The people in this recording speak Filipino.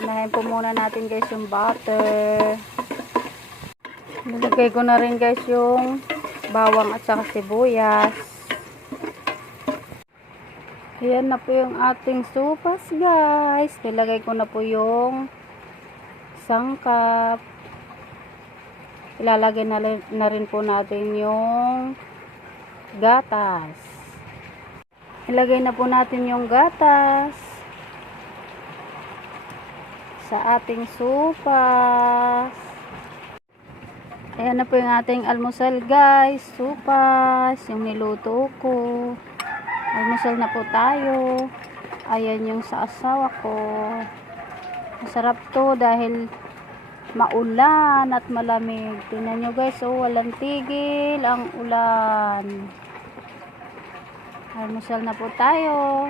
Unahin po muna natin guys yung butter. Nilagay ko na rin guys yung bawang at saka sibuyas. Ayan na po yung ating sopas guys. Nilagay ko na po yung sangkap. Ilalagay na rin po natin yung gatas. Ilagay na po natin yung gatas sa ating sopas. Ayan na po yung ating almusal guys. Sopas, yung niluto ko. Almusal na po tayo. Ayan yung sa asawa ko. Masarap to dahil maulan at malamig. Tingnan nyo guys, oh, walang tigil ang ulan. Almusal na po tayo.